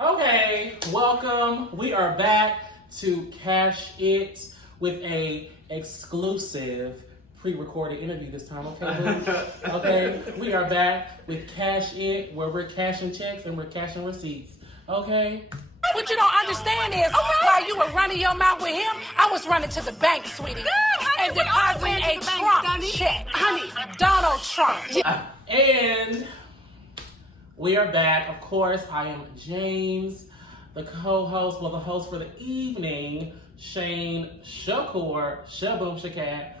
Okay, welcome. We are back to Cash It with a exclusive pre-recorded interview this time. Okay, boo? Okay, we are back with Cash It, where we're cashing checks and we're cashing receipts. Okay. What you don't understand is, while you were running your mouth with him, I was running to the bank, sweetie, and depositing a Trump check. Honey, Donald Trump. And we are back. Of course, I am James, the co-host, the host for the evening, Shane Shakur, Shaboom Shakat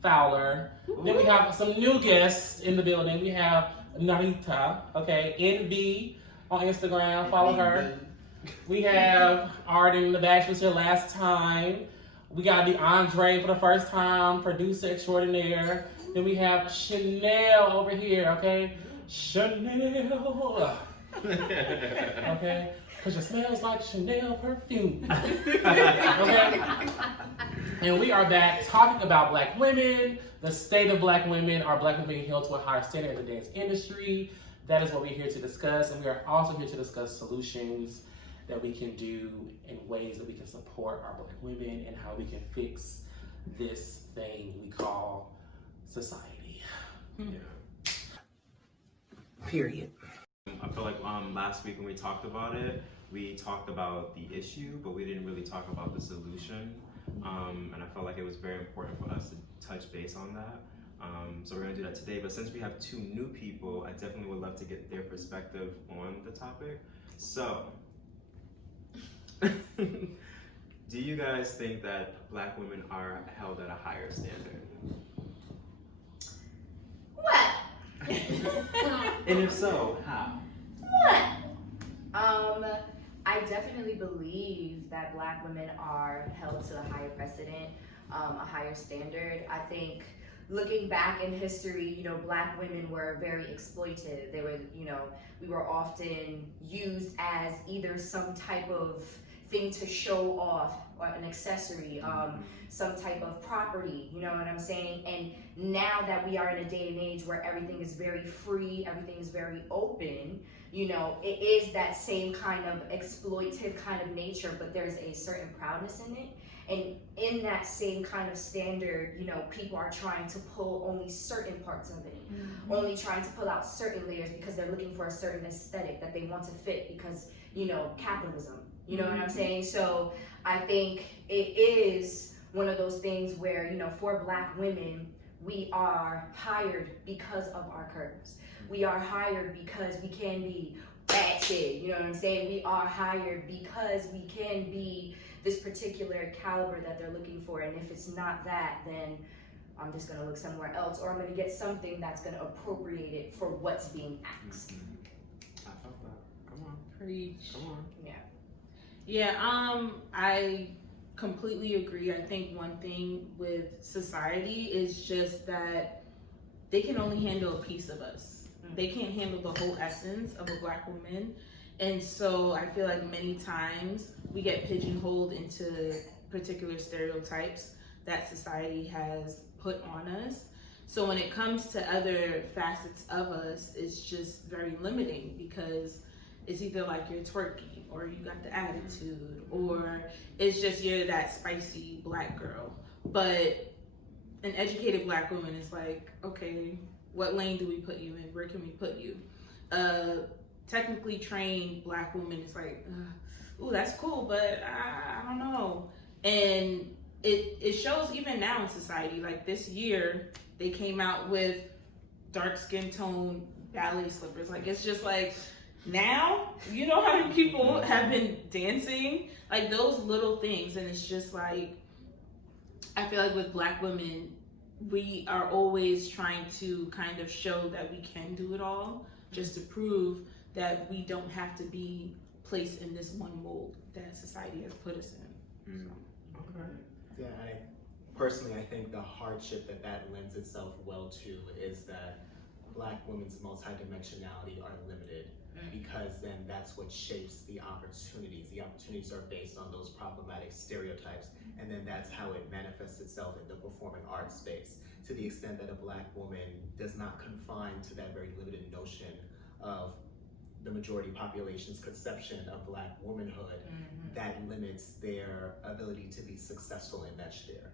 Fowler. Then we have some new guests in the building. We have Narita, okay, NV on Instagram, follow her. We have Arden, the Bachelor's here last time. We got DeAndre for the first time, producer extraordinaire. Then we have Chanel over here, okay? Chanel. Okay? Because it smells like Chanel perfume. Okay? And we are back talking about Black women, the state of Black women. Are Black women being held to a higher standard in the dance industry? That is what we're here to discuss. And we are also here to discuss solutions that we can do in ways that we can support our Black women and how we can fix this thing we call society. Yeah. Period. I feel like last week when we talked about it, we talked about the issue, but we didn't really talk about the solution. And I felt like it was very important for us to touch base on that. So we're gonna do that today. But since we have two new people, I definitely would love to get their perspective on the topic. So, do you guys think that Black women are held at a higher standard? What? And if so, how? What? I definitely believe that Black women are held to a higher precedent, a higher standard. I think looking back in history, Black women were very exploited. They were, we were often used as either some type of thing to show off, or an accessory, some type of property, you know what I'm saying? And now that we are in a day and age where everything is very free, everything is very open, it is that same kind of exploitive kind of nature, but there's a certain proudness in it. And in that same kind of standard, people are trying to pull only certain parts of it, only trying to pull out certain layers because they're looking for a certain aesthetic that they want to fit because, capitalism. You know what I'm saying? So I think it is one of those things where, for Black women, we are hired because of our curves. We are hired because we can be ratchet, you know what I'm saying? We are hired because we can be this particular caliber that they're looking for. And if it's not that, then I'm just gonna look somewhere else, or I'm gonna get something that's gonna appropriate it for what's being asked. I felt that. Come on. Preach. Come on. Yeah. Yeah, I completely agree. I think one thing with society is just that they can only handle a piece of us. They can't handle the whole essence of a Black woman. And so I feel like many times we get pigeonholed into particular stereotypes that society has put on us. So when it comes to other facets of us, it's just very limiting because it's either like you're twerky or you got the attitude or it's just you're that spicy Black girl. But an educated Black woman is like, okay, what lane do we put you in? Where can we put you? Technically trained Black woman is like, ooh, that's cool, but I don't know. And it shows even now in society. Like this year, they came out with dark skin tone ballet slippers. Like it's just like, now, you know how many people have been dancing? Like those little things. And it's just like, I feel like with Black women, we are always trying to kind of show that we can do it all, just to prove that we don't have to be placed in this one mold that society has put us in. So. Okay. Yeah, personally, I think the hardship that lends itself well to is that Black women's multidimensionality are limited, because then that's what shapes the opportunities. The opportunities are based on those problematic stereotypes, and then that's how it manifests itself in the performing arts space, to the extent that a Black woman does not confine to that very limited notion of the majority population's conception of Black womanhood that limits their ability to be successful in that sphere.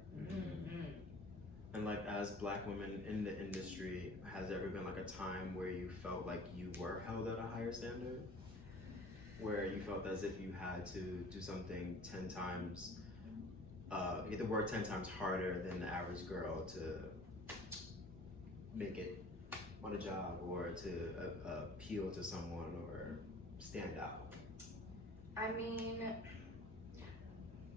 And like as Black women in the industry, has there ever been like a time where you felt like you were held at a higher standard? Where you felt as if you had to do something 10 times, you had to work 10 times harder than the average girl to make it on a job or to appeal to someone or stand out? I mean,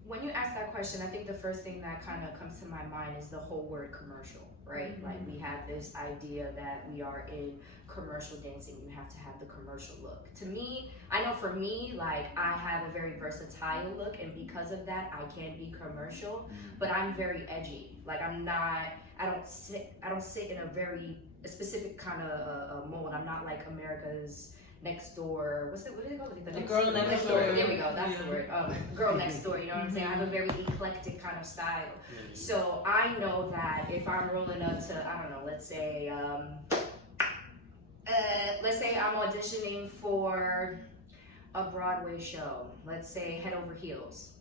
when you ask that question, I think the first thing that kind of comes to my mind is the whole word commercial, right? Like we have this idea that we are in commercial dancing, you have to have the commercial look. To me, I know for me, like I have a very versatile look, and because of that, I can be commercial, but I'm very edgy. Like I don't sit in a very specific kind of mold. I'm not like America's Next Door. What do they call it? The Girl Next Door. There we go. That's the word. Girl Next Door. You know what I'm saying? I have a very eclectic kind of style. So I know that if I'm rolling up to, I don't know, let's say I'm auditioning for a Broadway show. Let's say Head Over Heels.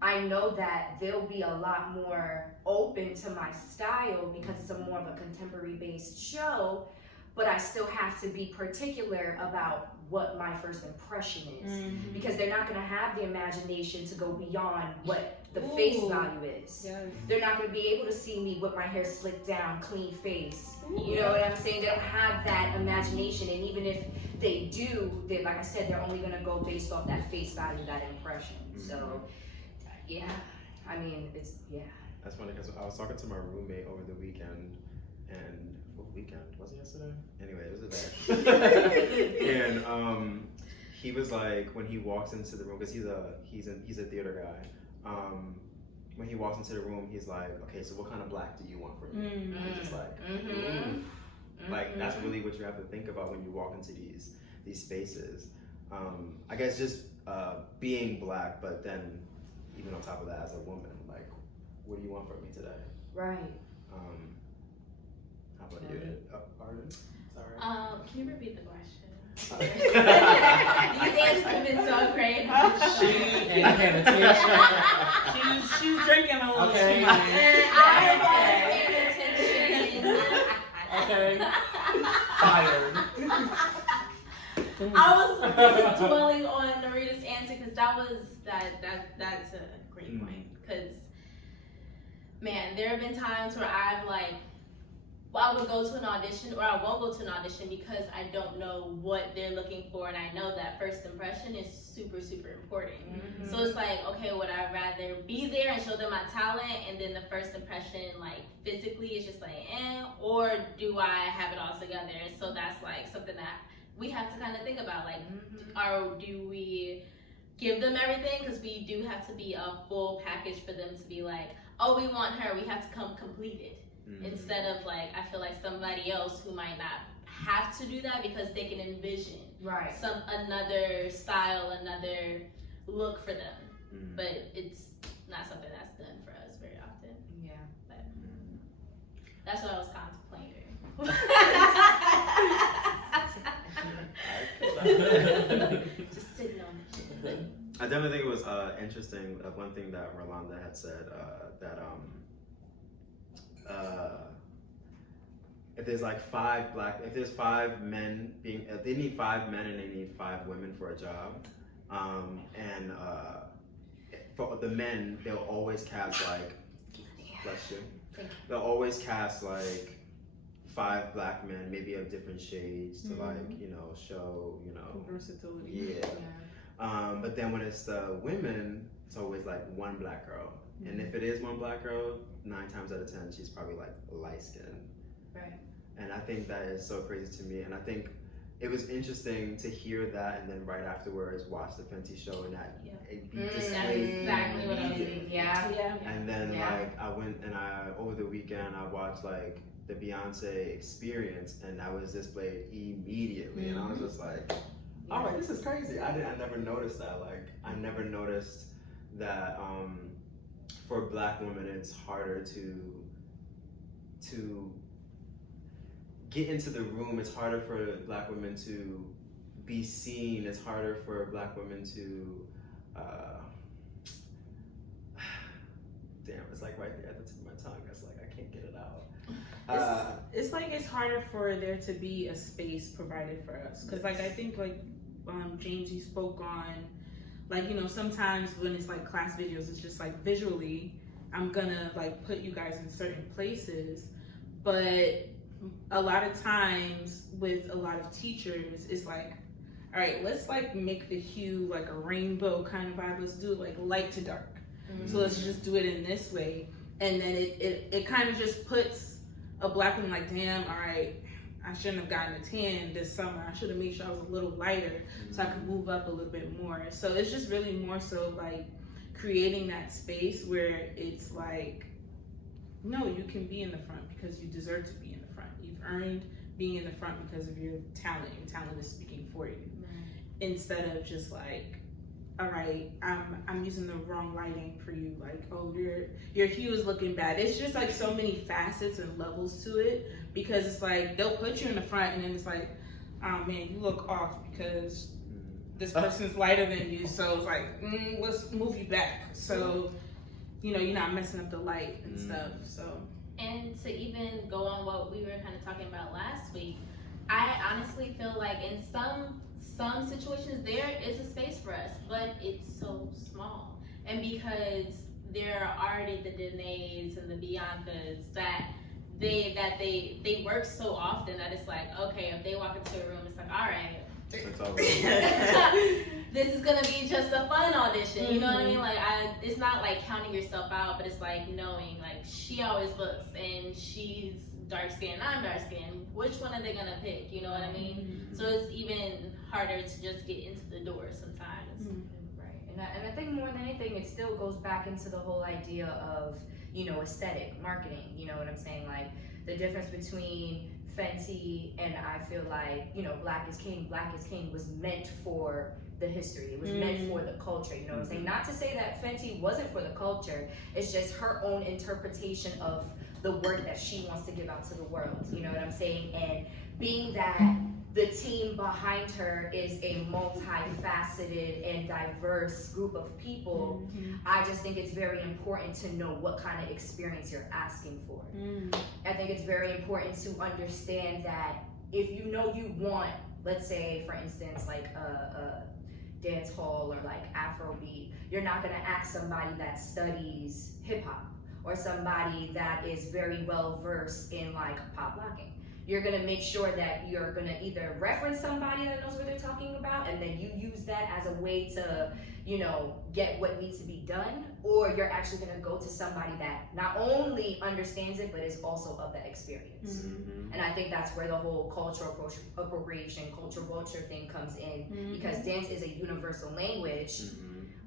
I know that they'll be a lot more open to my style because it's a more of a contemporary based show, but I still have to be particular about what my first impression is because they're not going to have the imagination to go beyond what the face value is. They're not going to be able to see me with my hair slicked down, clean face. You know what I'm saying? They don't have that imagination, and even if they do, they, like I said, they're only going to go based off that face value, that impression. So, yeah, I mean, it's, yeah. That's funny because I was talking to my roommate over the weekend, and what weekend? Was it yesterday? Anyway, it was a day. And he was like, when he walks into the room, because he's a theater guy. When he walks into the room, he's like, okay, so what kind of Black do you want from me? And I'm just like, like that's really what you have to think about when you walk into these spaces. I guess just being Black, but then even on top of that, as a woman, like, what do you want from me today? Right. How about you, Arden? Can you repeat the question? These answers have been so great. She ain't paying attention. She's drinking a little Okay. too I much. was paying attention. Okay. Fired. I was dwelling on Narita's answer because that's a great point. Because man, there have been times where I've like, I would go to an audition or I won't go to an audition because I don't know what they're looking for, and I know that first impression is super, super important. So it's like, okay, would I rather be there and show them my talent, and then the first impression, like physically, is just like, or do I have it all together? And so that's like something that we have to kind of think about, like, do we give them everything? Because we do have to be a full package for them to be like, oh, we want her, we have to come completed. Instead of like, I feel like somebody else who might not have to do that because they can envision another style, another look for them. But it's not something that's done for us very often. Yeah. But that's what I was contemplating. Just sitting on it. I definitely think it was interesting. One thing that Rolanda had said that if there's like if there's 5 men if they need 5 men and they need 5 women for a job, and for the men, they'll always cast like, bless you, they'll always cast like 5 Black men, maybe of different shades to like, show, versatility. Yeah. But then when it's the women, it's always like 1 Black girl. And if it is 1 Black girl, 9 times out of 10, she's probably like light skinned. Right. And I think that is so crazy to me. And I think it was interesting to hear that and then right afterwards watch the Fenty show and that it be displayed. That's exactly what I was thinking. Yeah. And then like I went and over the weekend I watched like the Beyonce Experience, and that was displayed immediately. And I was just like, oh, like, this is crazy. I never noticed that. Like I never noticed that for Black women it's harder to get into the room. It's harder for Black women to be seen. It's harder for Black women to. Damn, it's like right there at the tip of my tongue. It's like I can't get it out. It's like it's harder for there to be a space provided for us, because like I think like James, you spoke on, like, you know, sometimes when it's like class videos, it's just like visually I'm gonna like put you guys in certain places, but a lot of times with a lot of teachers it's like, all right, let's like make the hue like a rainbow kind of vibe, let's do it like light to dark. So let's just do it in this way, and then it kind of just puts a Black woman like, damn, all right, I shouldn't have gotten a tan this summer. I should have made sure I was a little lighter so I could move up a little bit more. So it's just really more so like creating that space where it's like, no, you can be in the front because you deserve to be in the front. You've earned being in the front because of your talent. Your talent is speaking for you. Instead of just like, all right, I'm using the wrong lighting for you. Like, oh, your hue is looking bad. It's just like so many facets and levels to it, because it's like they'll put you in the front and then it's like, oh man, you look off because this person's lighter than you. So it's like, let's move you back. So, you know, you're not messing up the light and stuff. So. And to even go on what we were kind of talking about last week, I honestly feel like in some situations there is a space for us, but it's so small. And because there are already the Danaes and the Biancas that they work so often that it's like, okay, if they walk into a room, it's like, all right, this is gonna be just a fun audition. You know what I mean? Like, it's not like counting yourself out, but it's like knowing, like, she always books and she's dark skinned, I'm dark skinned. Which one are they gonna pick? You know what I mean? So it's even harder to just get into the door sometimes. Right. And I think more than anything, it still goes back into the whole idea of, you know, aesthetic marketing. You know what I'm saying? Like the difference between Fenty and I feel like, you know, Black is King. Black is King was meant for the history. It was meant for the culture. You know what I'm saying? Not to say that Fenty wasn't for the culture. It's just her own interpretation of the work that she wants to give out to the world. You know what I'm saying? And being that the team behind her is a multifaceted and diverse group of people, I just think it's very important to know what kind of experience you're asking for. I think it's very important to understand that if you know you want, let's say for instance, like a dance hall or like Afrobeat, you're not gonna ask somebody that studies hip hop or somebody that is very well versed in like pop locking. You're gonna make sure that you're gonna either reference somebody that knows what they're talking about, and then you use that as a way to, you know, get what needs to be done, or you're actually gonna go to somebody that not only understands it, but is also of that experience. And I think that's where the whole cultural appropriation, culture vulture thing comes in, because dance is a universal language,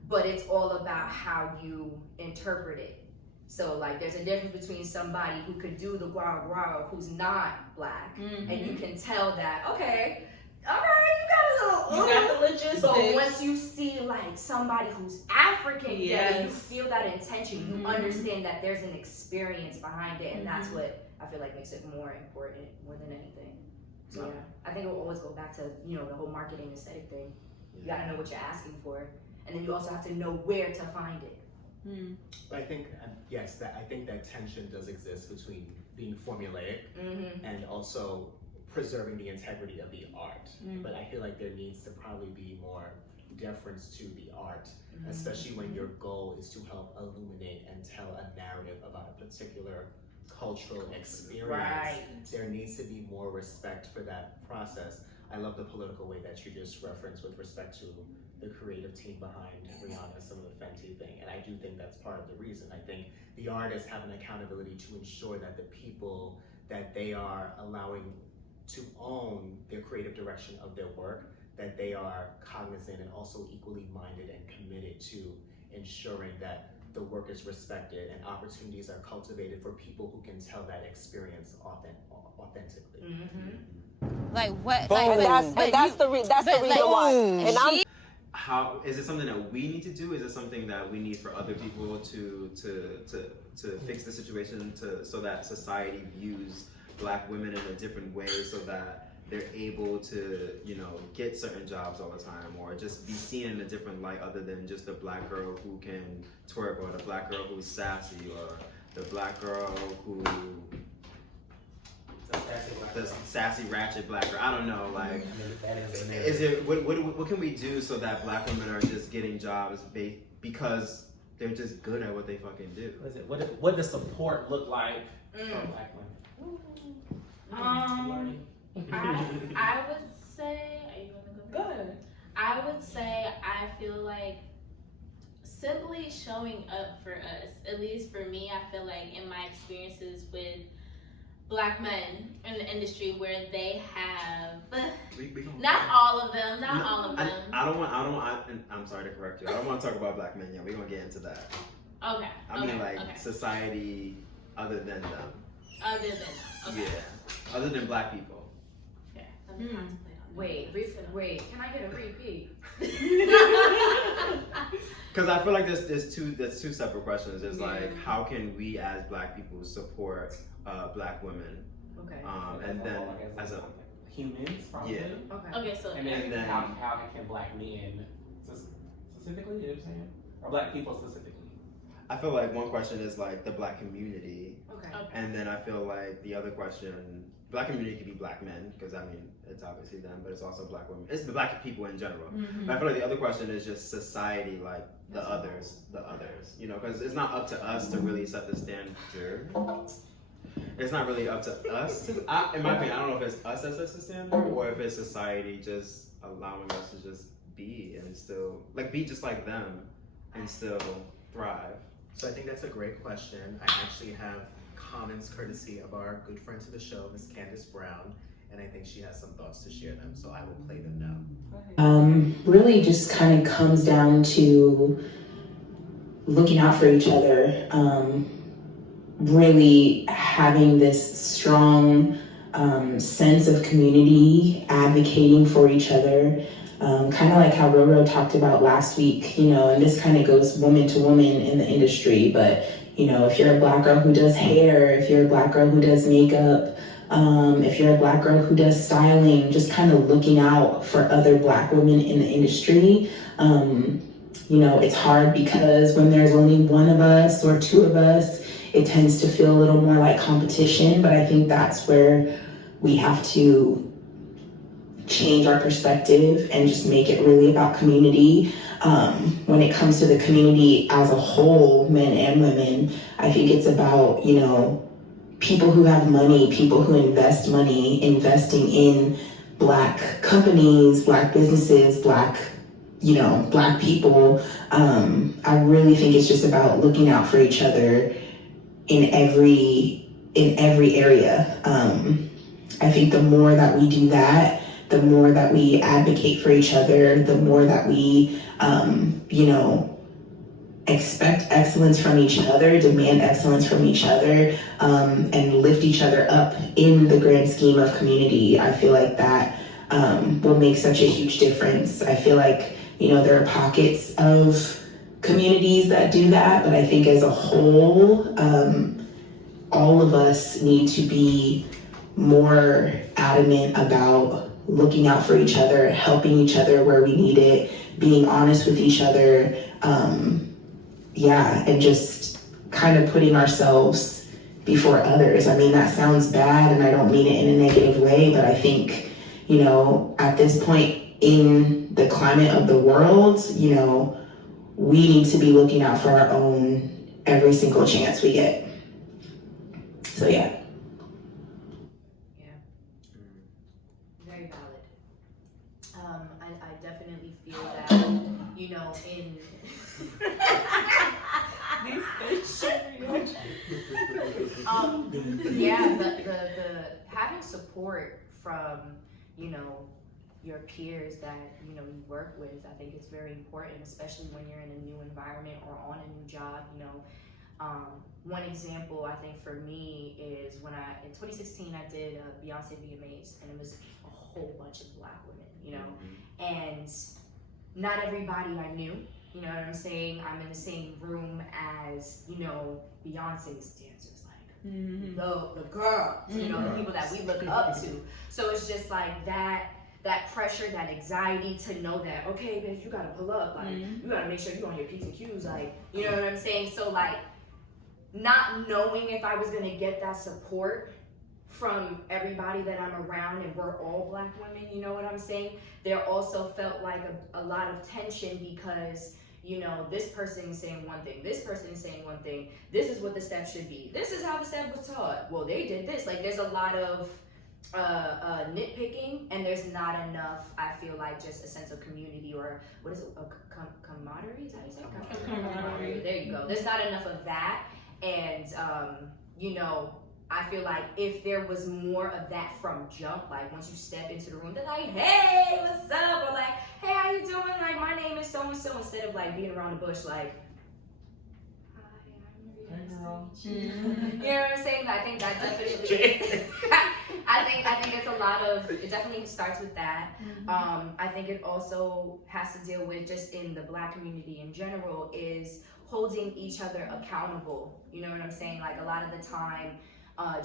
but it's all about how you interpret it. So like there's a difference between somebody who could do the guau guau who's not Black, and you can tell that, okay, all right, you got the logistics. But once you see like somebody who's African, you feel that intention, you understand that there's an experience behind it, and that's what I feel like makes it more important more than anything. So yeah, I think it will always go back to, you know, the whole marketing aesthetic thing. You gotta know what you're asking for, and then you also have to know where to find it. But I think, yes, I think that tension does exist between being formulaic and also preserving the integrity of the art. But I feel like there needs to probably be more deference to the art, especially when your goal is to help illuminate and tell a narrative about a particular cultural experience. There needs to be more respect for that process. I love the political way that you just referenced with respect to the creative team behind Rihanna, some of the Fenty thing, and I do think that's part of the reason. I think the artists have an accountability to ensure that the people that they are allowing to own their creative direction of their work, that they are cognizant and also equally minded and committed to ensuring that the work is respected and opportunities are cultivated for people who can tell that experience authentically. Like what? That's the reason why. And how is it something that we need to do? Is it something that we need for other people to fix the situation, so that society views Black women in a different way, so that they're able to, you know, get certain jobs all the time, or just be seen in a different light other than just the black girl who can twerk, or the black girl who's sassy, or the black girl who the sassy ratchet black girl. I don't know, like, is it what can we do so that black women are just getting jobs because they're just good at what they fucking do? What does support look like for black women? I would say, are you gonna go? Good. I would say I feel like simply showing up for us, at least for me, I feel like in my experiences with black men in the industry where they have, not all of them, all of them. I'm sorry to correct you. I don't want to talk about black men yet. We're gonna get into that. Okay. I mean, like, society other than them. Other than them. Okay. Yeah. Other than black people. Okay. Let me contemplate on that. Wait, can I get a repeat? Because I feel like there's two separate questions. There's like, how can we as black people support black women? Okay. And then as a humans, probably. Yeah. Okay, so And then how can black men specifically, you know what I'm saying? Or black people specifically? I feel like one question is like the black community. Okay. And then I feel like the other question, black community could be black men, because I mean, it's obviously them, but it's also black women. It's the black people in general. Mm-hmm. But I feel like the other question is just society, like the others, you know, because it's not up to us to really set the standard. It's not really up to us. In my opinion, I don't know if it's us that sets the standard, or if it's society just allowing us to just be and still, like, be just like them and still thrive. So I think that's a great question. I actually have comments courtesy of our good friend to the show, Miss Candace Brown, and I think she has some thoughts to share them, so I will play them now. Really just kind of comes down to looking out for each other, really having this strong sense of community, advocating for each other, kind of like how Roro talked about last week, you know, and this kind of goes woman to woman in the industry, but you know, if you're a black girl who does hair, if you're a black girl who does makeup, if you're a black girl who does styling, just kind of looking out for other black women in the industry. You know, it's hard because when there's only one of us or two of us, it tends to feel a little more like competition, but I think that's where we have to change our perspective and just make it really about community. When it comes to the community as a whole, men and women, I think it's about, you know, people who have money, people who invest money, investing in black companies, black businesses, black people. I really think it's just about looking out for each other in every area. I think the more that we do that, the more that we advocate for each other, the more that we, expect excellence from each other, demand excellence from each other, and lift each other up in the grand scheme of community. I feel like that will make such a huge difference. I feel like, you know, there are pockets of communities that do that, but I think as a whole, all of us need to be more adamant about looking out for each other, helping each other where we need it, being honest with each other, and just kind of putting ourselves before others. I mean, that sounds bad and I don't mean it in a negative way, but I think, you know, at this point in the climate of the world, you know, we need to be looking out for our own every single chance we get. So yeah. Very valid. I definitely feel that, you know, in the having support from, you know, your peers that, you know, you work with, I think it's very important, especially when you're in a new environment or on a new job, you know. One example I think for me is when in 2016 I did Beyonce VMAs, and it was a whole bunch of black women, you know, and not everybody I knew, you know what I'm saying? I'm in the same room as, you know, Beyonce's dancers, like the girls, you know, the people that we look up to. So it's just like that pressure, that anxiety to know that, okay, bitch, you gotta pull up, like, you gotta make sure you're on your P's and Q's, like, you know what I'm saying? So like, not knowing if I was gonna get that support from everybody that I'm around, and we're all Black women, you know what I'm saying? There also felt like a lot of tension because, you know, this person is saying one thing, this person is saying one thing, this is what the step should be, this is how the step was taught, well, they did this. Like, there's a lot of nitpicking, and there's not enough, I feel like, just a sense of community, or what is it, a camaraderie? Is that what you say? Camaraderie. There you go. There's not enough of that, and you know, I feel like if there was more of that from jump, like once you step into the room, they're like, hey, what's up? Or like, hey, how you doing? Like, my name is so and so, instead of like being around the bush, like, hi, you know what I'm saying? I think that definitely. I think it's a lot of. It definitely starts with that. I think it also has to deal with, just in the Black community in general, is holding each other accountable. You know what I'm saying? Like, a lot of the time,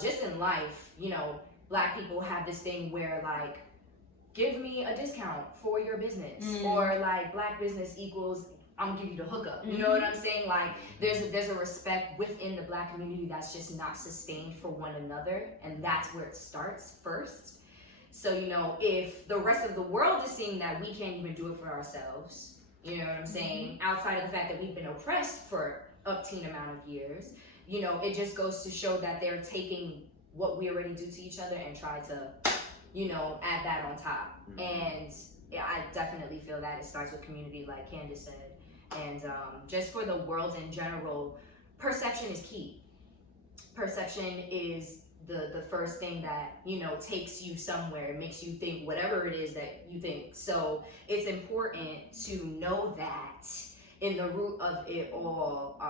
just in life, you know, Black people have this thing where, like, give me a discount for your business, or like, Black business equals, I'm gonna give you the hookup. You know what I'm saying? Like, there's a respect within the Black community that's just not sustained for one another, and that's where it starts first. So, you know, if the rest of the world is seeing that we can't even do it for ourselves, you know what I'm saying? Outside of the fact that we've been oppressed for obscene amount of years, you know, it just goes to show that they're taking what we already do to each other and try to, you know, add that on top. And yeah, I definitely feel that it starts with community, like Candace said. And just for the world in general, perception is key. Perception is the first thing that, you know, takes you somewhere, makes you think whatever it is that you think. So it's important to know that in the root of it all.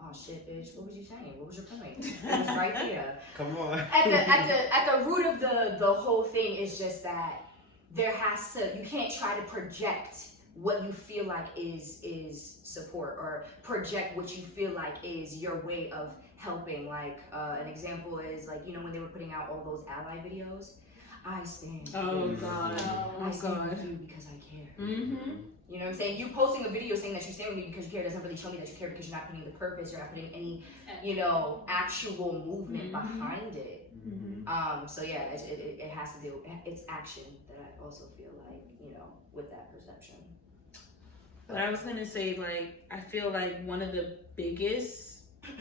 Oh shit, bitch! What was you saying? What was your point? It was right there. Come on. At the root of the whole thing is just that there has to. You can't try to project what you feel like is support, or project what you feel like is your way of helping. Like an example is, like, you know, when they were putting out all those ally videos, I stand. Oh God! I stand with you because I care. You know what I'm saying? You posting a video saying that you stand with me because you care doesn't really show me that you care, because you're not putting the purpose, you're not putting any, you know, actual movement behind it. So yeah, it has to do. It's action that I also feel like, you know, with that perception. But I was gonna say, like, I feel like one of the biggest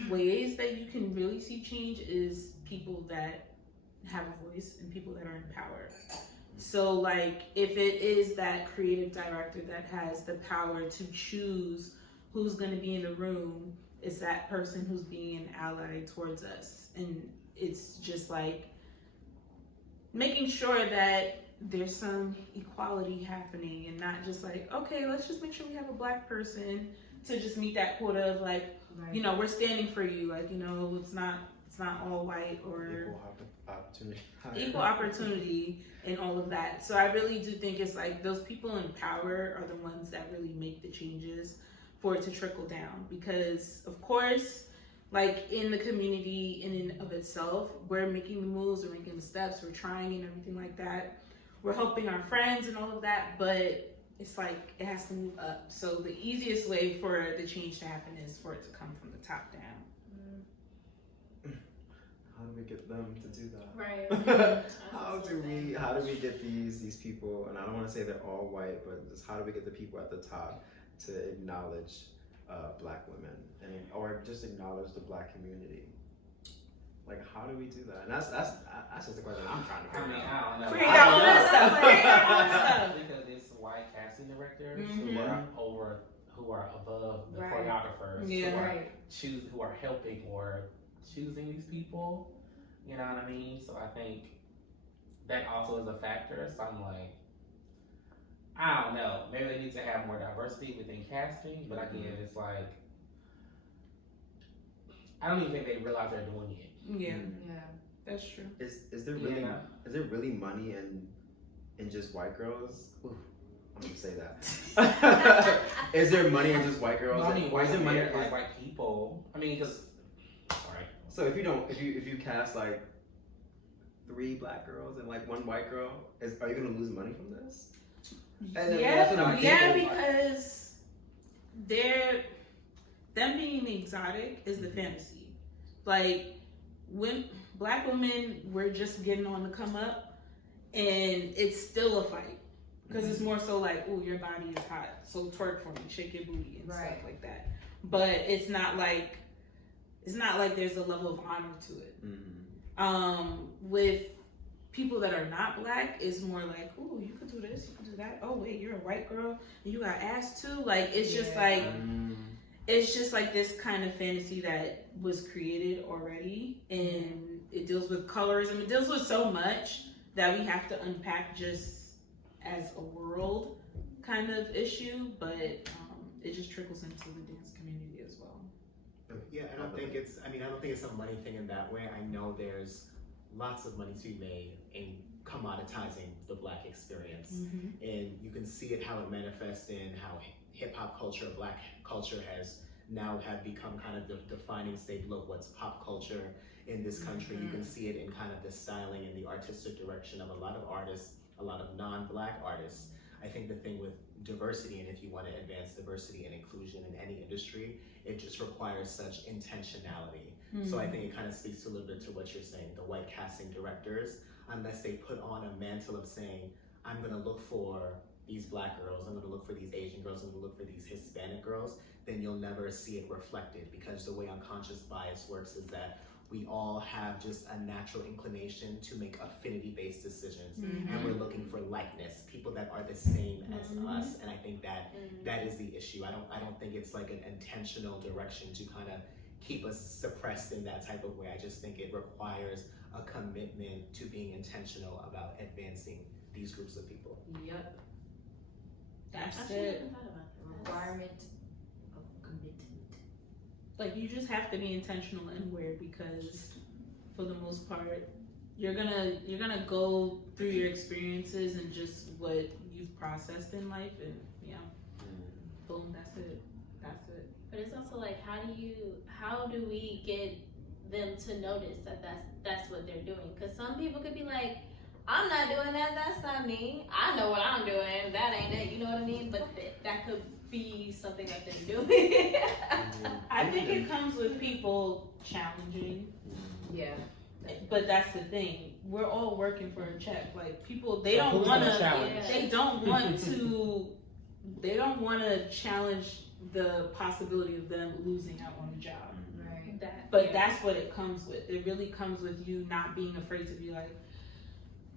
ways that you can really see change is people that have a voice and people that are in power. So, like, if it is that creative director that has the power to choose who's gonna be in the room, it's that person who's being an ally towards us. And it's just like making sure that there's some equality happening, and not just like, okay, let's just make sure we have a Black person to just meet that quota of, like, you know, we're standing for you, like, you know, it's not all white, or equal opportunity and all of that. So I really do think it's like those people in power are the ones that really make the changes for it to trickle down, because of course, like, in the community in and of itself, we're making the moves, we're making the steps, we're trying and everything like that. We're helping our friends and all of that, but it's like it has to move up. So the easiest way for the change to happen is for it to come from the top down. How do we get them to do that? Right. How do we get these people, and I don't want to say they're all white, but just how do we get the people at the top to acknowledge Black women, or just acknowledge the Black community? Like, how do we do that? And that's just the question I'm trying to figure out. I don't know. Figure out all that stuff. Because it's white casting directors who are above the choreographers, who are helping or choosing these people. You know what I mean? So I think that also is a factor. So I'm like, I don't know. Maybe they need to have more diversity within casting, but again, it's like, I don't even think they realize they're doing it. Yeah, that's true. Is there really money in just white girls? Ooh, I'm gonna say that. Is there money in just white girls? No, I mean, why is there money in white people? I mean, because So if you cast like 3 black girls and like 1 white girl, are you gonna lose money from this? And Yeah, because them being exotic is the fantasy. Like when black women were just getting on the come up, and it's still a fight because it's more so like, oh, your body is hot, so twerk for me, shake your booty and stuff like that. But it's not like there's a level of honor to it. With people that are not black, it's more like, oh, you could do this, you could do that. Oh wait, you're a white girl and you got ass too. Like it's just like it's just like this kind of fantasy that was created already, and it deals with colorism. It deals with so much that we have to unpack just as a world kind of issue, but it just trickles into the dance community as well. Yeah, I don't think it's a money thing in that way. I know there's lots of money to be made in commoditizing the black experience. And you can see it how it manifests in how hip hop culture, black culture has become kind of the defining staple of what's pop culture in this country. You can see it in kind of the styling and the artistic direction of a lot of artists, a lot of non-black artists. I think the thing with diversity, and if you want to advance diversity and inclusion in any industry, it just requires such intentionality. So I think it kind of speaks a little bit to what you're saying. The white casting directors, unless they put on a mantle of saying, I'm going to look for these black girls, I'm going to look for these Asian girls, I'm going to look for these Hispanic girls, then you'll never see it reflected, because the way unconscious bias works is that we all have just a natural inclination to make affinity-based decisions, and we're looking for likeness, people that are the same as us, and I think that is the issue. I don't think it's like an intentional direction to kind of keep us suppressed in that type of way. I just think it requires a commitment to being intentional about advancing these groups of people. Yep. That's it. Requirement of commitment. Like you just have to be intentional and where, because for the most part, you're gonna go through your experiences and just what you've processed in life, and boom, that's it. But it's also like, how do we get them to notice that that's what they're doing? Because some people could be like, I'm not doing that, that's not me. I know what I'm doing, that ain't it, you know what I mean? But that could be something that they're doing. I think it comes with people challenging. Yeah. But that's the thing. We're all working for a check. Like people, they don't want to challenge the possibility of them losing out on a job. Right. But that's what it comes with. It really comes with you not being afraid to be like,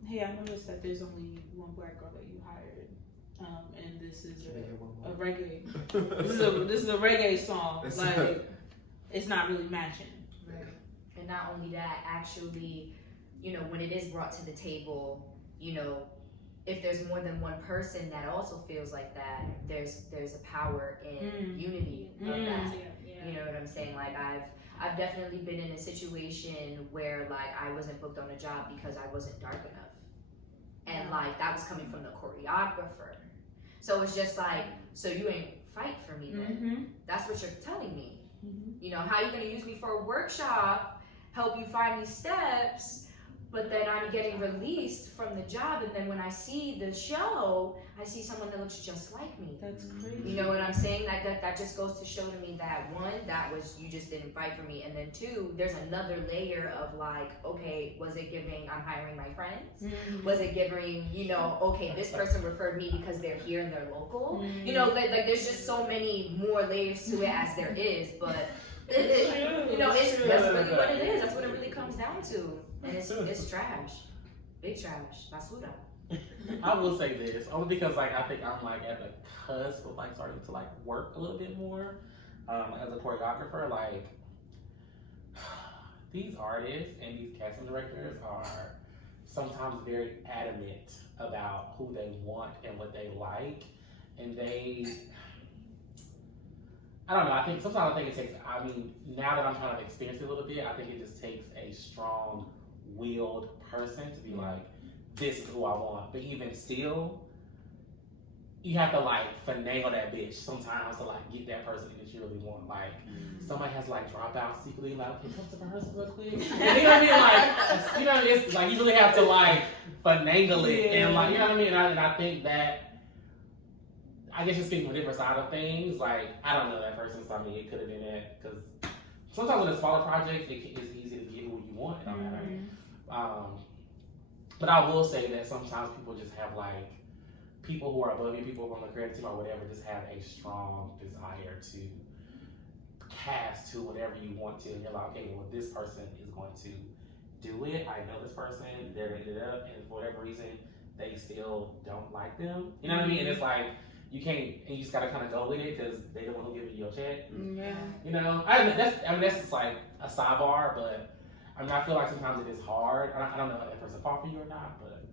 hey, I noticed that there's only one black girl that you hired, and this is a reggae. this is a reggae song. Like, it's not really matching. Right. And not only that, actually, when it is brought to the table, if there's more than one person that also feels like that, there's a power in unity of that. You know what I'm saying? Like I've definitely been in a situation where like I wasn't booked on a job because I wasn't dark enough, and like that was coming from the choreographer. So it's just like, so you ain't fight for me then. That's what you're telling me. How you gonna use me for a workshop, help you find these steps, but then I'm getting released from the job, and then when I see the show, I see someone that looks just like me. That's crazy. You know what I'm saying? That just goes to show to me that one, that was, you just didn't fight for me, and then two, there's another layer of like, okay, was it giving I'm hiring my friends? Was it giving, okay, this person referred me because they're here and they're local? Like there's just so many more layers to it as there is, but that's really what it is. That's what it really comes down to. And it's trash. Big trash. Basura. I will say this, only because like I think I'm like at the cusp of like starting to like work a little bit more as a choreographer. Like these artists and these casting directors are sometimes very adamant about who they want and what they like, and I don't know, I think it takes, now that I'm trying to experience it a little bit, I think it just takes a strong-willed person to be like, this is who I want. But even still, you have to like finagle that bitch sometimes to like get that person that you really want. Like somebody has to like drop out secretly, like, okay, come to the rehearsal real quick. You know what I mean? Like, you know, it's like you really have to like finagle it and like, you know what I mean? And I think that, I guess you speak from a different side of things. Like, I don't know that person, so I mean, it could have been that, because sometimes with a smaller project, it's easy to get who you want. It don't matter. But I will say that sometimes people just have like, people who are above you, people who are on the creative team or whatever, just have a strong desire to cast to whatever you want to. And you're like, okay, well, this person is going to do it. I know this person, they're gonna get it up, and for whatever reason, they still don't like them. You know what I mean? And it's like, you can't, and you just gotta kind of go with it because they don't want to give you your check. Yeah. You know, that's just like a sidebar, but I mean, I feel like sometimes it is hard. I don't know if that person fought for you or not, but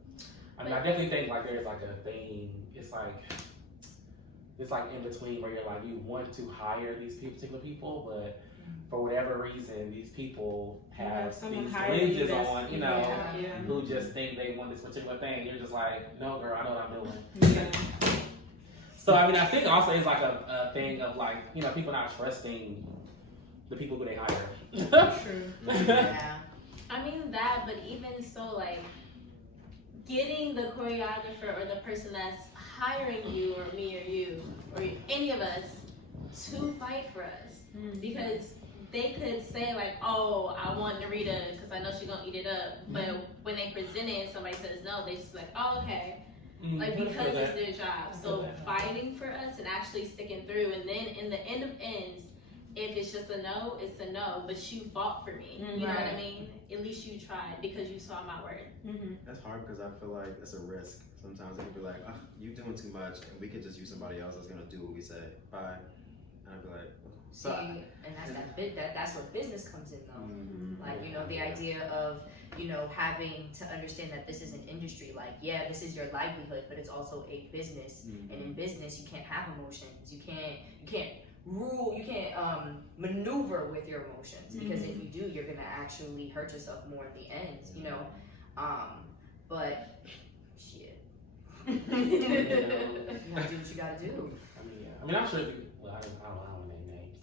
I mean, I definitely think like there's like a thing. It's like in between where you're like, you want to hire these particular people, but for whatever reason, these people have these lenses on, you know, who just think they want this particular thing. You're just like, no, girl, I know what I'm doing. Yeah. So I mean, I think also it's like a thing of like, you know, people not trusting the people who they hire. True. Yeah. I mean that, but even so, like, getting the choreographer or the person that's hiring you or me or you or any of us to fight for us, because they could say like, oh, I want Narita because I know she's gonna eat it up, but when they present it and somebody says no, they just like, oh, okay, like, because it's their job. So fighting for us and actually sticking through, and then in the end of ends, if it's just a no, it's a no, but you fought for me. You know what I mean? At least you tried because you saw my word. That's hard because I feel like it's a risk. Sometimes they can be like, oh, you doing too much, and we could just use somebody else that's gonna do what we say. Bye. And I'd be like, see, and that's where business comes in though. Like, you know, the idea of, you know, having to understand that this is an industry. Like, yeah, this is your livelihood, but it's also a business. And in business, you can't have emotions. You can't rule, you can't maneuver with your emotions, because if you do, you're gonna actually hurt yourself more at the end, you know. But shit, you gotta do what you gotta do. I mean, I'm sure. Well, I don't want to name names,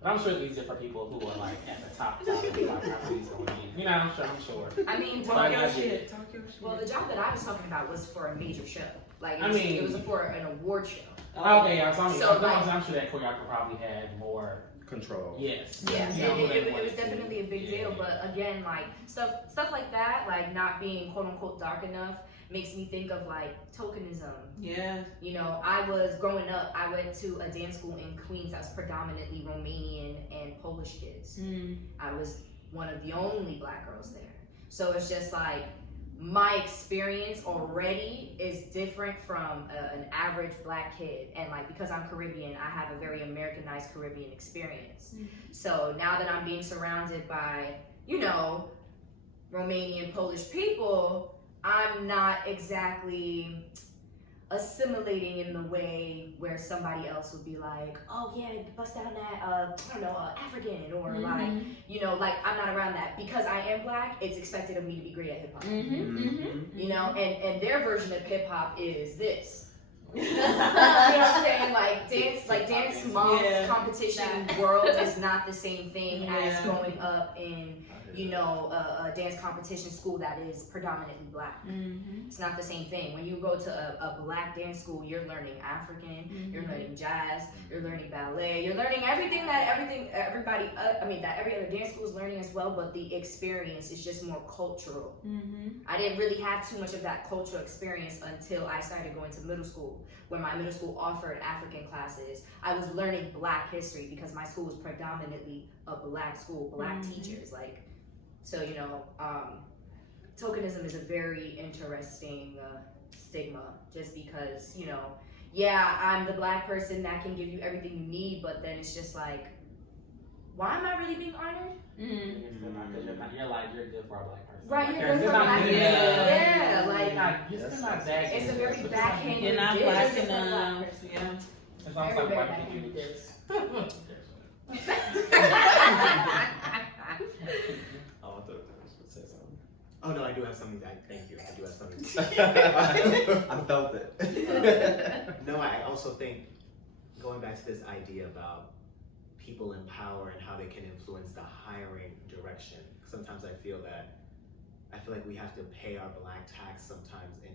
but I'm sure it's easier for people who are like at the top of the properties going in. You know, I'm sure. I mean, talk your shit. Well, the job that I was talking about was for a major show. Like, it was for an award show. Okay, yeah, I'm sure that choreographer probably had more control. Yes. Yeah, it was definitely a big deal. But again, like stuff like that, like not being quote unquote dark enough, makes me think of like tokenism. Yeah. You know, I was growing up, I went to a dance school in Queens that was predominantly Romanian and Polish kids. I was one of the only black girls there. So it's just like, my experience already is different from an average black kid, and like, because I'm Caribbean, I have a very Americanized Caribbean experience. So now that I'm being surrounded by, you know, Romanian, Polish people, I'm not exactly assimilating in the way where somebody else would be like, oh yeah, bust down that, I don't know, African, or like, you know, like, I'm not around that. Because I am black, it's expected of me to be great at hip hop. You know, and their version of hip hop is this. You know what I'm saying? Like dance mom's competition world is not the same thing as growing up in, you know, a dance competition school that is predominantly black. It's not the same thing. When you go to a black dance school, you're learning African, you're learning jazz, you're learning ballet, you're learning everything that everybody, that every other dance school is learning as well, but the experience is just more cultural. I didn't really have too much of that cultural experience until I started going to middle school. When my middle school offered African classes, I was learning black history because my school was predominantly a black school, black teachers, like. So, you know, tokenism is a very interesting stigma, just because, you know, yeah, I'm the black person that can give you everything you need, but then it's just like, why am I really being honored? You're good for a black person. Right, you're good for a black person. Yeah, like, it's a very backhanded. You're not black enough. Yeah. It's almost like white people do this. Oh no, I do have something. Thank you. I do have something. I felt it. No, I also think going back to this idea about people in power and how they can influence the hiring direction. Sometimes I feel like we have to pay our black tax sometimes, and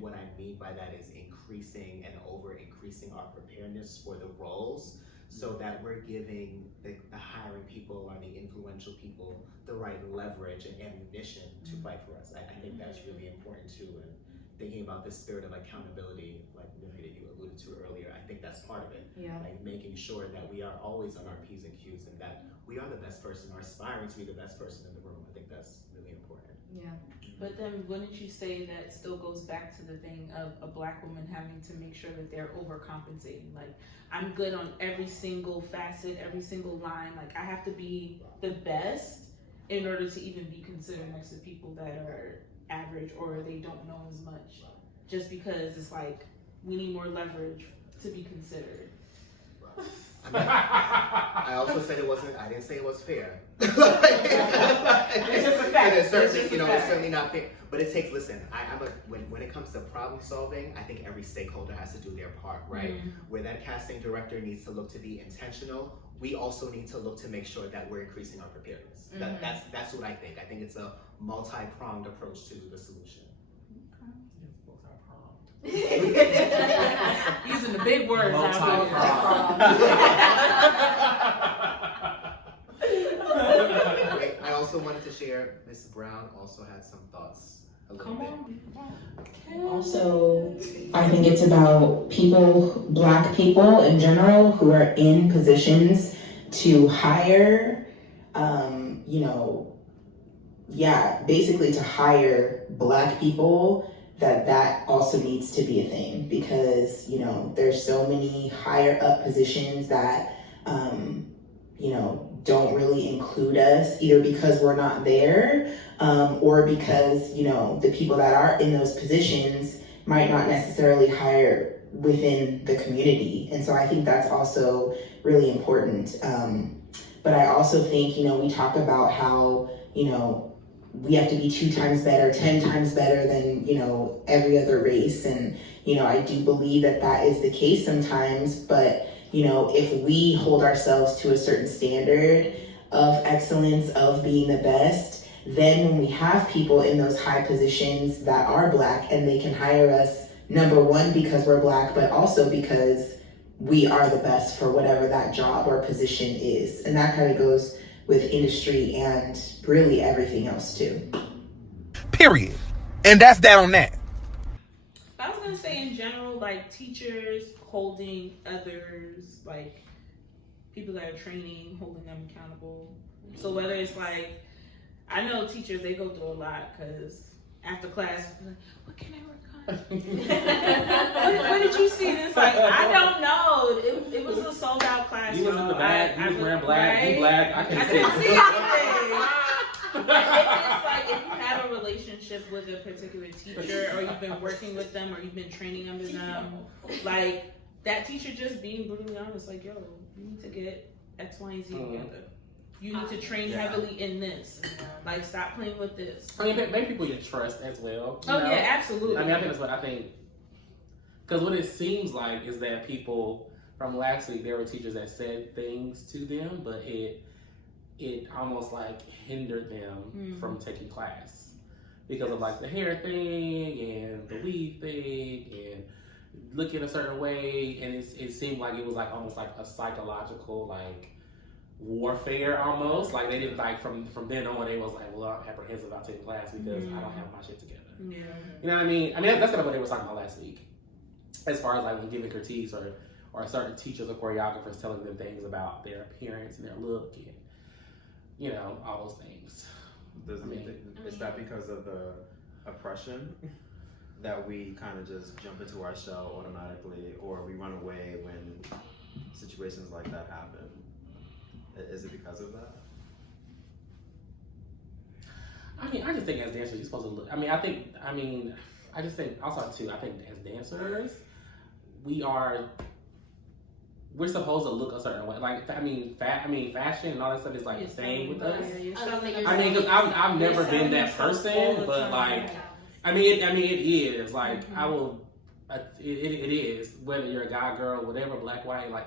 what I mean by that is increasing and increasing our preparedness for the roles, so that we're giving the hiring people or the influential people the right leverage and ammunition to fight for us. I think that's really important too. And thinking about this spirit of accountability, like Narita, you alluded to earlier, I think that's part of it. Yeah. Like making sure that we are always on our P's and Q's and that we are the best person or aspiring to be the best person in the room. I think that's really important. Yeah. But then wouldn't you say that still goes back to the thing of a black woman having to make sure that they're overcompensating? Like, I'm good on every single facet, every single line. Like, I have to be the best in order to even be considered next to people that are average or they don't know as much. Just because it's like, we need more leverage to be considered. I mean, I also said I didn't say it was fair. It's just a fact. It's certainly not fair. But it takes, when it comes to problem solving, I think every stakeholder has to do their part, right? Mm-hmm. Where that casting director needs to look to be intentional, we also need to look to make sure that we're increasing our preparedness. Mm-hmm. That's what I think. I think it's a multi-pronged approach to the solution. Using the big words out Wait, I also wanted to share, Ms. Brown also had some thoughts a little bit. Also, I think it's about black people in general who are in positions to hire, basically to hire black people, that also needs to be a thing, because, there's so many higher up positions that, don't really include us, either because we're not there, or because, the people that are in those positions might not necessarily hire within the community. And so I think that's also really important. But I also think, we talk about how, we have to be 2 times better, 10 times better than, every other race. And, I do believe that is the case sometimes, but, if we hold ourselves to a certain standard of excellence, of being the best, then when we have people in those high positions that are black and they can hire us, number one, because we're black, but also because we are the best for whatever that job or position is. And that kind of goes with industry and really everything else too. Period. And that's that on that. I was gonna say in general, like teachers holding others, like people that are training, holding them accountable. So whether it's like, I know teachers, they go through a lot because after class, like, what can I work on? When did you see this? Like, I don't know. It was a sold out class. You was in the back. You was wearing black. Right? You black. I couldn't see anything. It's just like if you have a relationship with a particular teacher, or you've been working with them, or you've been training under them, like that teacher just being brutally honest, like, yo, you need to get X, Y, and Z together. You need to train heavily in this. Like, stop playing with this. I mean, maybe people you trust as well. Yeah, absolutely. I mean, I think that's what I think. Because what it seems like is that people from last week, there were teachers that said things to them, but it almost like hindered them from taking class because of like the hair thing and the weave thing and looking a certain way, and it seemed like it was like almost like a psychological like warfare almost. Like they didn't like from then on they was like, well, I'm apprehensive about taking class because I don't have my shit together. Yeah. You know what I mean? I mean that's kind of what they were talking about last week, as far as like when giving critiques or certain teachers or choreographers telling them things about their appearance and their look and all those things. Is that because of the oppression that we kind of just jump into our shell automatically, or we run away when situations like that happen? Is it because of that? I mean, I just think as dancers, you're supposed to look. I just think also too, I think as dancers, we are we're supposed to look a certain way. Like, fashion and all that stuff is like a thing with us. I mean, because I've never been that person, but like, I mean, it is like it is whether you're a guy, girl, whatever, black, white, like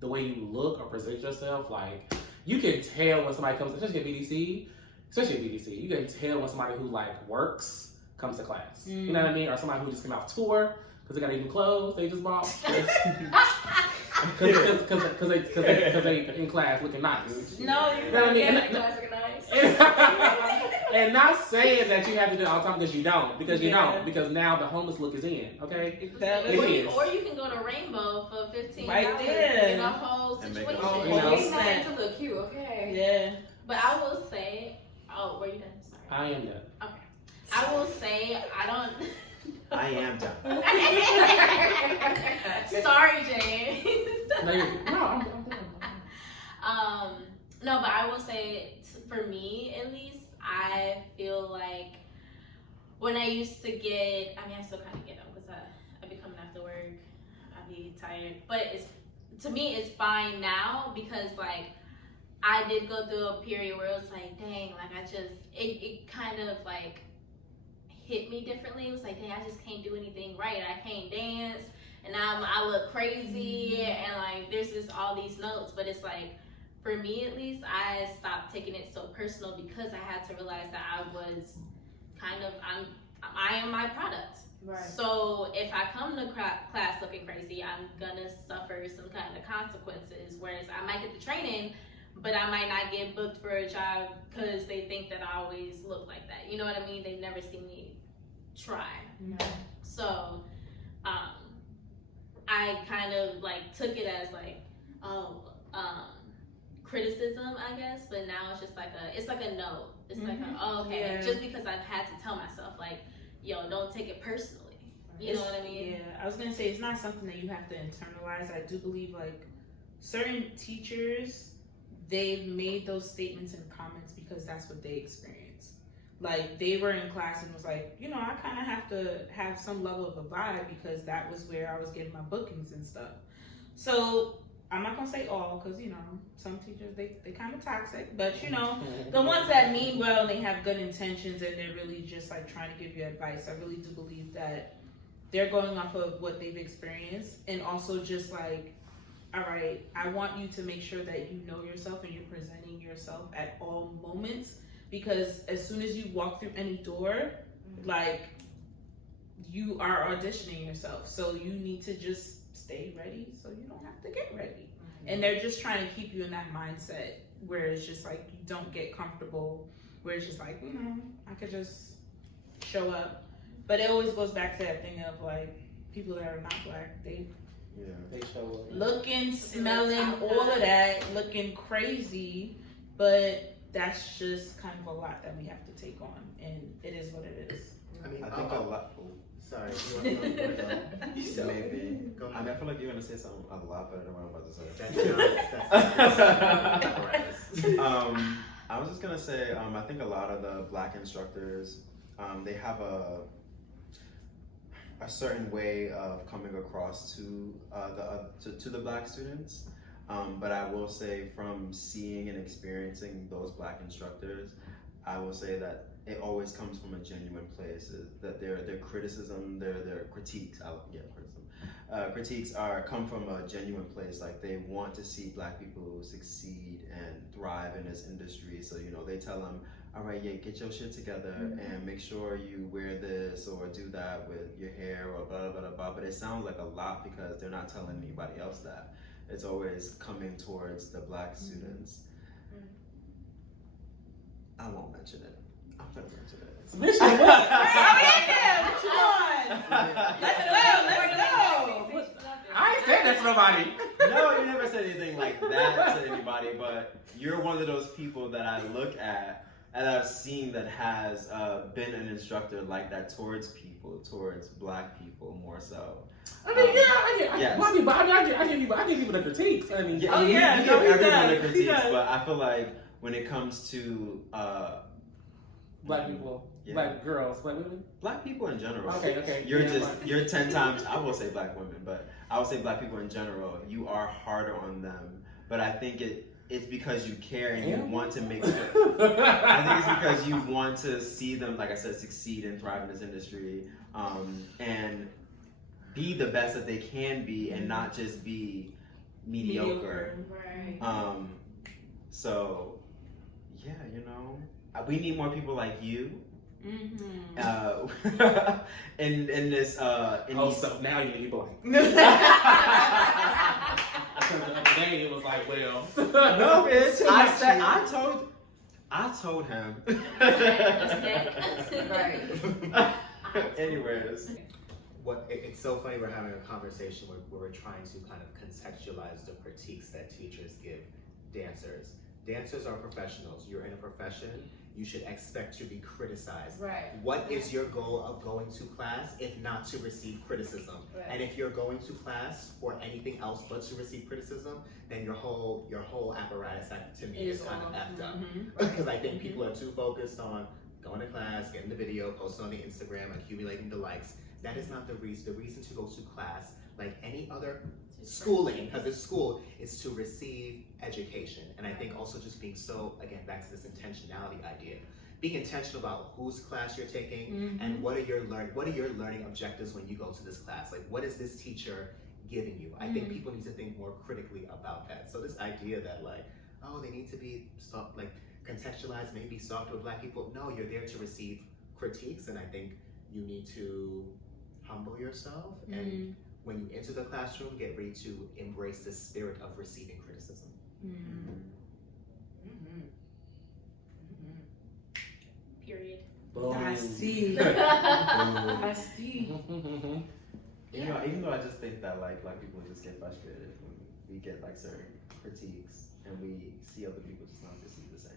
the way you look or present yourself, like you can tell when somebody comes, especially at BDC, you can tell when somebody who like works comes to class. You know what I mean? Or somebody who just came off tour because they got even clothes they just bought. Because they in class looking nice. No, you know what I mean? And not saying that you have to do it all the time because you don't. Because you don't. Because now the homeless look is in. Okay? Or you can go to Rainbow for $15 in a whole situation. It's not meant to look cute, okay? Yeah. But I will say, were you done? Sorry. I am done. Okay. I will say, I am done. Sorry, James. I'm done. No, but I will say, for me at least, I feel like when I used to get, I still kind of get them because I be coming after work, I be tired, but to me it's fine now because like I did go through a period where it was like, dang, like it kind of like hit me differently. It was like, dang, I just can't do anything right. I can't dance, and I look crazy, and like there's just all these notes. But it's like, for me at least, I stopped taking it so personal because I had to realize that I am my product. Right. So if I come to class looking crazy, I'm gonna suffer some kind of consequences. Whereas I might get the training, but I might not get booked for a job because they think that I always look like that. You know what I mean? They've never seen me try. Mm-hmm. So I kind of like took it as like, criticism, I guess. But now it's just like a note. It's like okay. Yeah. Just because I've had to tell myself like, yo, don't take it personally. You know what I mean? Yeah, I was gonna say it's not something that you have to internalize. I do believe like certain teachers, they've made those statements and comments because that's what they experienced. Like they were in class and was like, you know, I kind of have to have some level of a vibe because that was where I was getting my bookings and stuff. So I'm not gonna say all because you know some teachers they kind of toxic, but you know the ones that mean well and they have good intentions and they're really just like trying to give you advice. I really do believe that they're going off of what they've experienced and also just like, all right, I want you to make sure that you know yourself and you're presenting yourself at all moments, because as soon as you walk through any door, like you are auditioning yourself, so you need to just stay ready so you don't have to get ready. And they're just trying to keep you in that mindset where it's just like you don't get comfortable, where it's just like, you know, I could just show up. But it always goes back to that thing of like people that are not black, they show up looking, smelling, all of that, looking crazy, but that's just kind of a lot that we have to take on, and it is what it is. I think a lot. Sorry. Maybe. I feel like you're gonna say something a lot better than what I'm about to say. I was just gonna say, I think a lot of the black instructors, they have a certain way of coming across to the black students. But I will say, from seeing and experiencing those black instructors, I will say that it always comes from a genuine place. That their criticism, their critiques, critiques come from a genuine place. Like they want to see black people succeed and thrive in this industry. So you know they tell them, all right, yeah, get your shit together and make sure you wear this or do that with your hair or blah blah blah blah. But it sounds like a lot because they're not telling anybody else that. It's always coming towards the black students. I won't mention it. I'm gonna mention it. Let's go. I ain't said that to nobody. No, you never said anything like that to anybody, but you're one of those people that I look at and I've seen that has been an instructor like that towards people, towards black people more so. I mean, I give people the critiques. I mean, you give everyone the critiques, but I feel like when it comes to black people, Yeah. Black girls, black women? Black people in general. Okay. You're 10 times, I will say black women, but I will say black people in general, you are harder on them. But I think it's because you care and you want to make sure. I think it's because you want to see them, like I said, succeed and thrive in this industry, and be the best that they can be and not just be mediocre. Right. So, yeah, we need more people like you. In this so now you need black. Because the other day it was like, well, no, bitch. I told him. Right. Anyways, it's so funny we're having a conversation where we're trying to kind of contextualize the critiques that teachers give dancers. Dancers are professionals. You're in a profession. You should expect to be criticized. Right. What is your goal of going to class if not to receive criticism? Right. And if you're going to class for anything else but to receive criticism, then your whole apparatus to me is kind of effed up. Because I think people are too focused on going to class, getting the video, posting on the Instagram, accumulating the likes. That is not the reason. The reason to go to class, like any other schooling, because it's school, is to receive education. And I think also just being so, again, back to this intentionality idea, being intentional about whose class you're taking and what are your learning objectives when you go to this class. Like, what is this teacher giving you? I think people need to think more critically about that. So this idea that like, oh, they need to be soft, like contextualized, maybe soft with black people. No, you're there to receive critiques, and I think you need to humble yourself and when you enter the classroom, get ready to embrace the spirit of receiving criticism. Period. I see. I see. Even though I just think that like black people just get frustrated when we get like certain critiques and we see other people just not receive the same.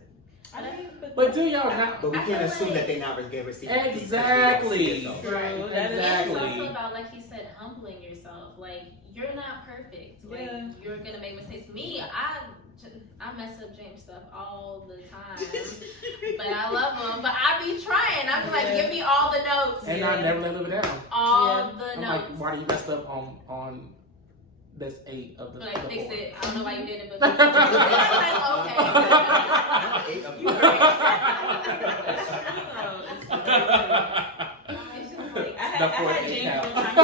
But do y'all not? But we can't assume that they not receive exactly. Right. Exactly. It's also about, like you said, humbling yourself. Like, you're not perfect. Like, you're gonna make mistakes. Me, I mess up James stuff all the time, but I love him. But I be trying. I be like, give me all the notes. And I never let live it down. All the I'm notes. like, why do you messed up on this 8 of the? Like, fix it. I don't know why you did it, but I'm okay. You I had James one time.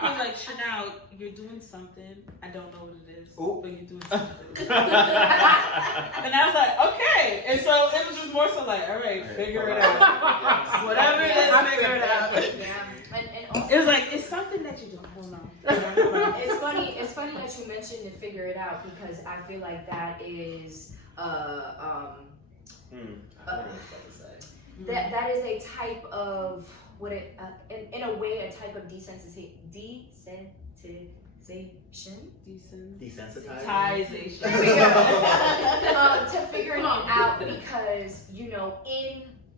He was like, Chanel, you're doing something. I don't know what it is, but you're doing something. And I was like, okay. And so it was just more so like, all right, figure it out. Whatever it is, figure it out. And it was like, it's something that you don't know. It's funny that you mentioned to figure it out, because I feel like that is that is a type of in a way a type of desensitization. Desensitization. There we go. To figuring it out, because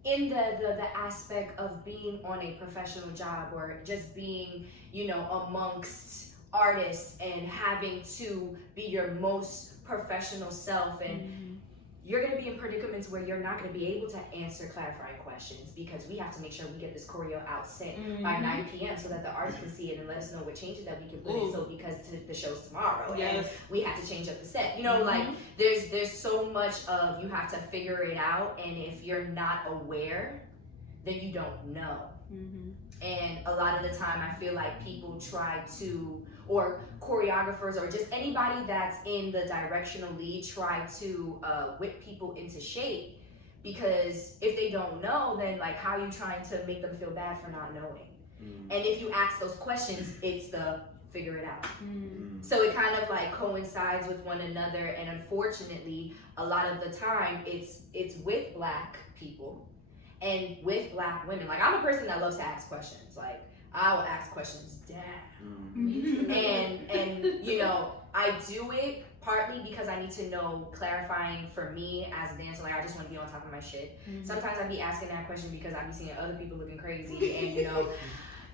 in the aspect of being on a professional job or just being amongst artists and having to be your most professional self, and you're going to be in predicaments where you're not going to be able to answer clarifying questions, because we have to make sure we get this choreo out set by 9 p.m. so that the artist can see it and let us know what changes that we can put in. So because the show's tomorrow and we have to change up the set, like there's so much of, you have to figure it out, and if you're not aware, then you don't know. And a lot of the time I feel like people try to, or choreographers or just anybody that's in the directional lead, try to whip people into shape, because if they don't know, then like, how are you trying to make them feel bad for not knowing? And if you ask those questions, it's the figure it out. So it kind of like coincides with one another, and unfortunately a lot of the time it's with black people and with black women. Like, I'm a person that loves to ask questions. Like, I will ask questions and I do it partly because I need to know, clarifying for me as a dancer, like I just want to be on top of my shit. Sometimes I be asking that question because I be seeing other people looking crazy, and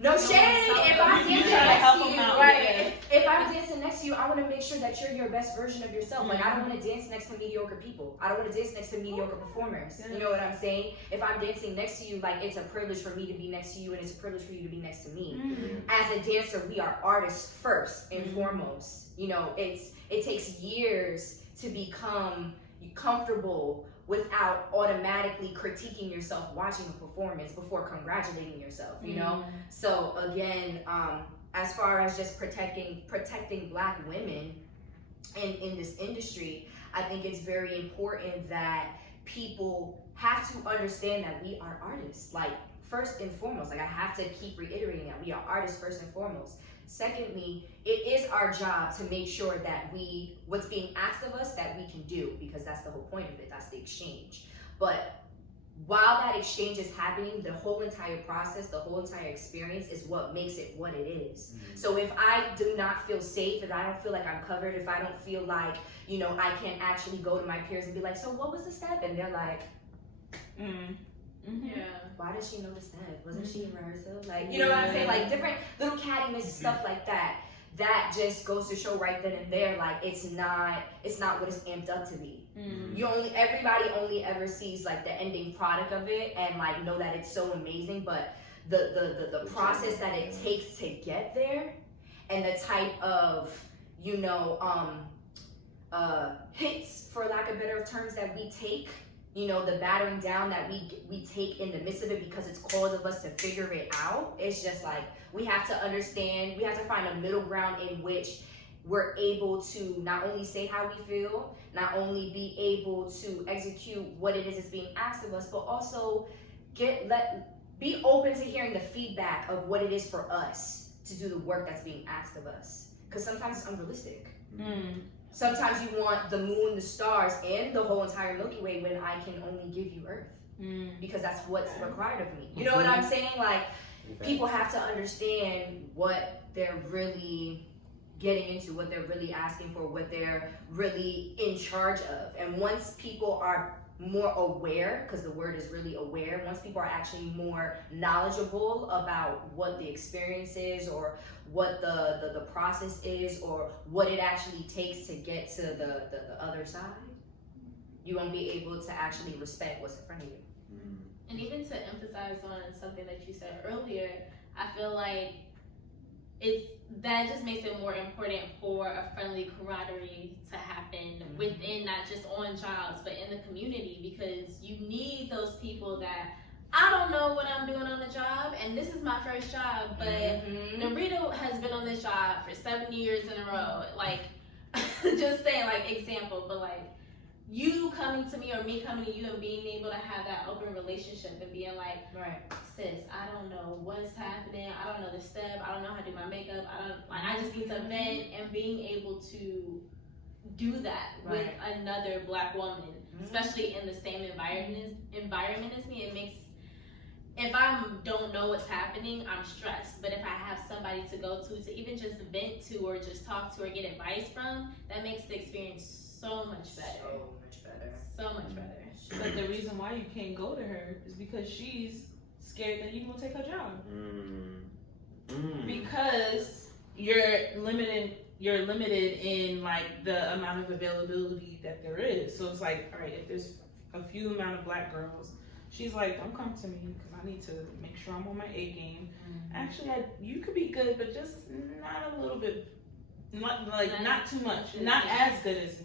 No shade. If I'm You dancing try to next help to them you, out, right? If I'm dancing next to you, I want to make sure that you're your best version of yourself. Like I don't want to dance next to mediocre people. I don't want to dance next to mediocre performers. You know what I'm saying? If I'm dancing next to you, like it's a privilege for me to be next to you, and it's a privilege for you to be next to me. As a dancer, we are artists first and foremost. You know, it takes years to become comfortable without automatically critiquing yourself watching a performance before congratulating yourself, you know? So again, as far as just protecting Black women in this industry, I think it's very important that people have to understand that we are artists, like first and foremost. Like I have to keep reiterating that we are artists first and foremost. Secondly, it is our job to make sure that what's being asked of us, that we can do, because that's the whole point of it, that's the exchange. But while that exchange is happening, the whole entire process, the whole entire experience is what makes it what it is. So if I do not feel safe, if I don't feel like I'm covered, if I don't feel like, you know, I can actually go to my peers and be like, so what was the step? And they're like, Yeah. why does she know the step? Wasn't she in rehearsal? Like, you know what I'm saying? Like different little cattiness stuff like that. That just goes to show right then and there, like it's not what it's amped up to be. Everybody only ever sees like the ending product of it and like know that it's so amazing, but the process that it takes to get there and the type of, you know, hits, for lack of better terms, that we take, you know, the battering down that we take in the midst of it because it's cause of us to figure it out. It's just like, we have to understand, we have to find a middle ground in which we're able to not only say how we feel, not only be able to execute what it is that's being asked of us, but also be open to hearing the feedback of what it is for us to do the work that's being asked of us. Because sometimes it's unrealistic. Sometimes you want the moon, the stars, and the whole entire Milky Way when I can only give you Earth. Because that's what's required of me. You know what I'm saying? Like, people have to understand what they're really getting into, what they're really asking for, what they're really in charge of. And once people are more aware, because the word is really aware, once people are actually more knowledgeable about what the experience is, or what the process is, or what it actually takes to get to the other side, you won't be able to actually respect what's in front of you. And even to emphasize on something that you said earlier, I feel like that just makes it more important for a friendly camaraderie to happen within, not just on jobs, but in the community, because you need those people that, I don't know what I'm doing on the job, and this is my first job, but Narita has been on this job for 7 years in a row. Like, just saying, like, example, but like, you coming to me or me coming to you and being able to have that open relationship and being like, sis, I don't know what's happening, I don't know the step, I don't know how to do my makeup, I just need to vent, and being able to do that with another Black woman, especially in the same environment as me. It makes, if I don't know what's happening, I'm stressed. But if I have somebody to go to even just vent to, or just talk to, or get advice from, that makes the experience so much better. So much better. But the reason why you can't go to her is because she's scared that you're gonna take her job. Because you're limited in like the amount of availability that there is. So it's like, all right, if there's a few amount of Black girls, she's like, don't come to me because I need to make sure I'm on my A game. Actually, you could be good, but just not a little bit, not too much, not as good as me.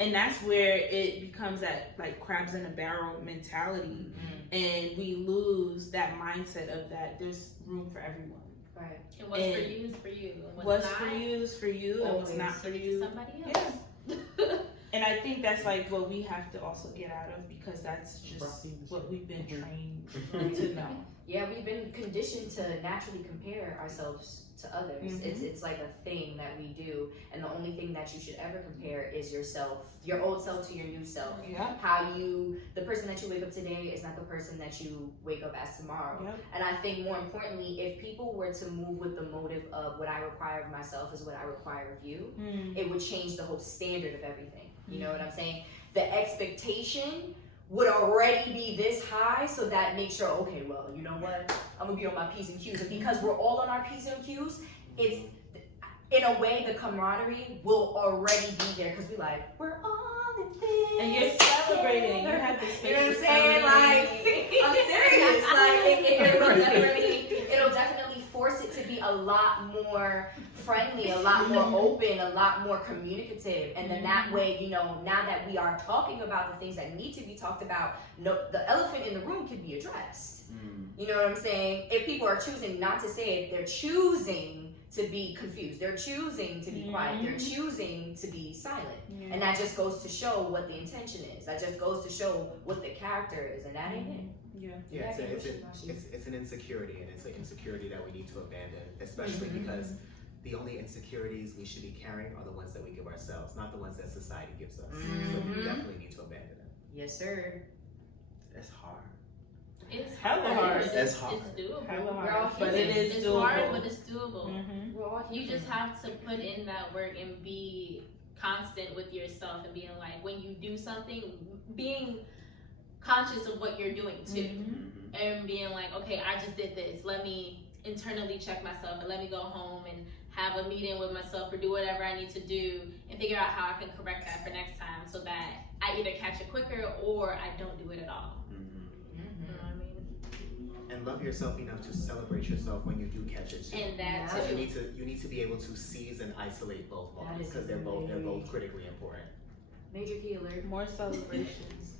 And that's where it becomes that like crabs in a barrel mentality, and we lose that mindset of that there's room for everyone. Right. And what's for you is for you. And what's for you is for you, and what's not for you, somebody else. Yeah. And I think that's like what we have to also get out of, because that's just what we've been trained to know. Yeah, we've been conditioned to naturally compare ourselves to others. It's like a thing that we do, and the only thing that you should ever compare is yourself, your old self to your new self. The person that you wake up today is not the person that you wake up as tomorrow. And I think more importantly, if people were to move with the motive of what I require of myself is what I require of you, it would change the whole standard of everything. You know what I'm saying? The expectation would already be this high, so that makes sure, okay, well, you know what, I'm gonna be on my P's and Q's. And because we're all on our P's and Q's, it's, in a way, the camaraderie will already be there, because we're all in this. And you're celebrating. You have this. You know what I'm saying? Like, I'm serious. Like, it'll definitely force it to be a lot more friendly, a lot more open, a lot more communicative. And then that way, you know, now that we are talking about the things that need to be talked about, no, the elephant in the room can be addressed. You know what I'm saying? If people are choosing not to say it, they're choosing to be confused. They're choosing to be quiet. They're choosing to be silent. And that just goes to show what the intention is. That just goes to show what the character is, and that ain't it. Yeah, it's an insecurity, and it's an insecurity that we need to abandon, especially because the only insecurities we should be carrying are the ones that we give ourselves, not the ones that society gives us. So we definitely need to abandon it. Yes, sir. It's hard. It's hella hard. It's hard. It's doable. Hella We're all hard, but human. it is It's doable. hard, but it's doable. We're all You human. just have to put in that work and be constant with yourself and being like, when you do something, being conscious of what you're doing too. And being like, okay, I just did this. Let me internally check myself and let me go home and have a meeting with myself or do whatever I need to do and figure out how I can correct that for next time so that I either catch it quicker or I don't do it at all. You know what I mean? And love yourself enough to celebrate yourself when you do catch it too. And that So too. you need to be able to seize and isolate both That moments is because they're both critically important. Major key alert. More celebrations.